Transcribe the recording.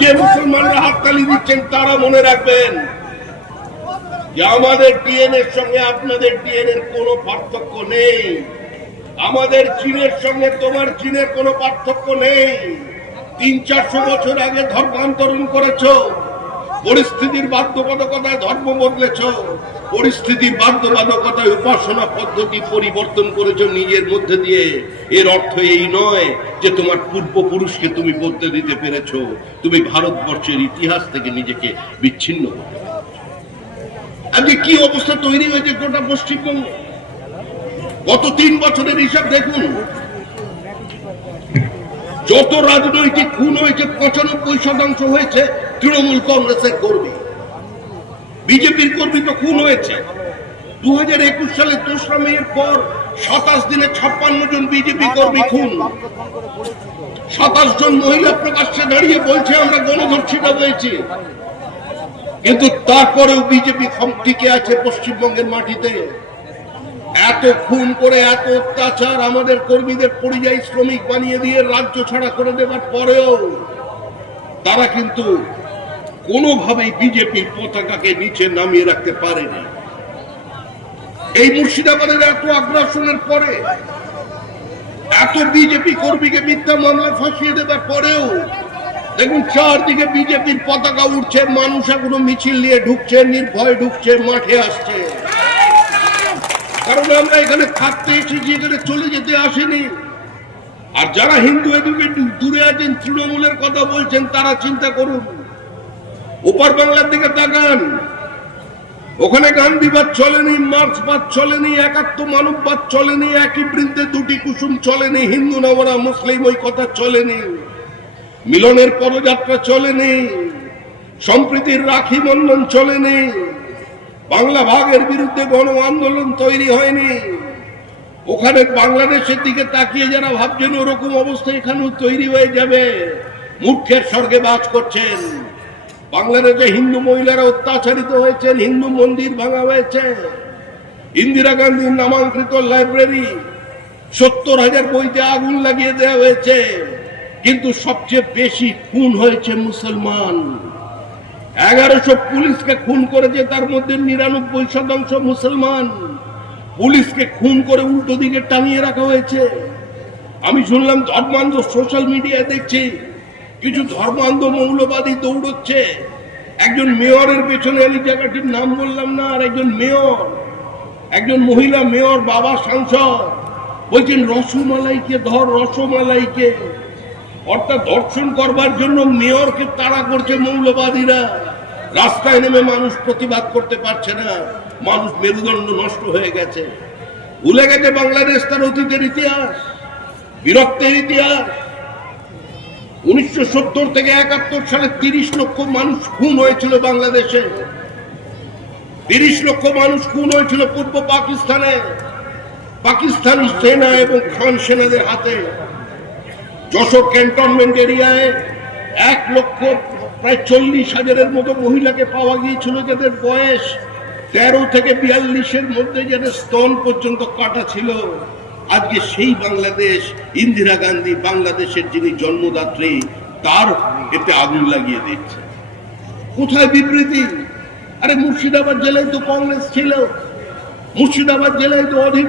যে মুসলমানরা হাততালি দিচ্ছেন, তারা মনে রাখবেন যে আমাদের ডিএনএর সঙ্গে আপনাদের ডিএনএর কোনো পার্থক্য নেই। আমাদের চীনের সঙ্গে তোমার চীনের কোনো পার্থক্য নেই। তিন, চারশো বছর আগে ধর্মান্তরণ করেছ, পরিস্থিতির বাধ্যবাধকতায় ধর্ম বদলেছ। পরিস্থিতির বাধ্যবাধকতায় উপাসনা পদ্ধতি পরিবর্তন করেছ নিজের মধ্যে দিয়ে। এর অর্থ এই নয় যে তোমার পূর্বপুরুষকে তুমি বদলে দিতে পেরেছ। তুমি ভারতবর্ষের ইতিহাস থেকে নিজেকে বিচ্ছিন্ন করতে আজকে কি অবস্থা তৈরি হয়েছে গোটা পশ্চিমবঙ্গ? গত তিন বছরের হিসাব দেখুন। যত রাজনৈতিক খুন হয়েছে, পঁচানব্বই শতাংশ হয়েছে তৃণমূল কংগ্রেসের কর্মী। বিজেপির কর্মী তো খুন হয়েছে। দু হাজার একুশ সালে দোসরা মেয়ের পর সাতাশ দিনে ছাপ্পান্ন জন বিজেপি কর্মী খুন। সাতাশ জন মহিলা প্রকাশ্যে দাঁড়িয়ে বলছে আমরা গণধর্ষিতা হয়েছি। কিন্তু তারপরেও বিজেপি টিকে আছে পশ্চিমবঙ্গের মাটিতে। এত খুন করে এত অত্যাচার আমাদের কর্মীদের পরিযায়ী শ্রমিক বানিয়ে দিয়ে রাজ্য ছাড়া করে দেওয়ার পরেও তারা কিন্তু কোনোভাবেই বিজেপির পতাকাকে নিচে নামিয়ে রাখতে পারেনি। এই মুর্শিদাবাদের এত আগ্রাসনের পরে, এত বিজেপি কর্মীকে মিথ্যা মামলা ফাঁসিয়ে দেওয়ার পরেও, দেখুন চারদিকে বিজেপির পতাকা উঠছে মানুষ এখনও মিছিল নিয়ে ঢুকছে, নির্ভয় ঢুকছে, মাঠে আসছে। কারণ আমরা এখানে থাকতে এসেছি, এখানে চলে যেতে আসেনি। আর যারা হিন্দু এদিকে দূরে আছেন, তৃণমূলের কথা বলছেন, তারা চিন্তা করুন। ওপার বাংলার দিকে তাকান। ওখানে গান্ধীবাদ চলেনি মার্ক্সবাদ চলেনি একাত্ম মানববাদ চলেনি, একই বৃন্দে দুটি কুসুম চলেনি, হিন্দু নবরা মুসলিম, ওই কথা চলেনি। মিলনের পদযাত্রা চলেনি, সম্প্রীতির রাখি বন্ধন চলেনি, বাংলা ভাগের বিরুদ্ধে গণ আন্দোলন তৈরি হয়নি। ওখানে বাংলাদেশের দিকে তাকিয়ে যারা ভাবছেন ওরকম অবস্থা এখানেও তৈরি হয়ে যাবে, মূর্খের স্বর্গে বাস করছেন। বাংলাদেশে হিন্দু মহিলারা অত্যাচারিত হয়েছেন হিন্দু মন্দির ভাঙা হয়েছে, ইন্দিরা গান্ধীর নামাঙ্কিত লাইব্রেরি, সত্তর হাজার বইতে আগুন লাগিয়ে দেওয়া হয়েছে, কিন্তু সবচেয়ে বেশি খুন হয়েছে মুসলমান। এগারোশো পুলিশকে খুন করেছে, তার মধ্যে নিরানব্বই শতাংশ মুসলমান। পুলিশকে খুন করে উল্টো দিকে টাঙিয়ে রাখা হয়েছে। আমি শুনলাম ধর্মান্ধ সোশ্যাল মিডিয়ায় দেখছি কিছু ধর্মান্ধ মৌলবাদী দৌড়চ্ছে। একজন মেয়রের পেছনে আমি জায়গাটির নাম বললাম না, আর একজন মেয়র, একজন মহিলা মেয়র, বাবা সাংসদ, বলছেন রসমালাইকে ধর, রসমালাইকে। অর্থাৎ ধর্ষণ করবার জন্য মেয়রকে তাড়া করছে মৌলবাদীরা। রাস্তায় নেমে মানুষ প্রতিবাদ করতে পারছে না। মানুষ মেরুদণ্ড নষ্ট হয়ে গেছে। ভুলে গেছে বাংলাদেশ তার অতীতের ইতিহাস, বীরত্বের ইতিহাস। উনিশশো সত্তর থেকে একাত্তর সালে তিরিশ লক্ষ মানুষ খুন হয়েছিল বাংলাদেশে। তিরিশ লক্ষ মানুষ খুন হয়েছিল পূর্ব পাকিস্তানে। পাকিস্তানি সেনা এবং খান সেনাদের হাতে। যশোর ক্যান্টনমেন্ট এরিয়ায় এক লক্ষ, প্রায় চল্লিশ হাজারের মতো মহিলাকে পাওয়া গিয়েছিল যাদের বয়স তেরো থেকে বিয়াল্লিশের মধ্যে যাদের স্তন পর্যন্ত কাটা ছিল। আজকে সেই বাংলাদেশ, ইন্দিরা গান্ধী বাংলাদেশের যিনি জন্মদাত্রী, তার এতে আগুন লাগিয়ে দিচ্ছে কোথায় বিবৃতি? আরে মুর্শিদাবাদ জেলায় তো কংগ্রেস ছিল। মুর্শিদাবাদ জেলায় তো অধীর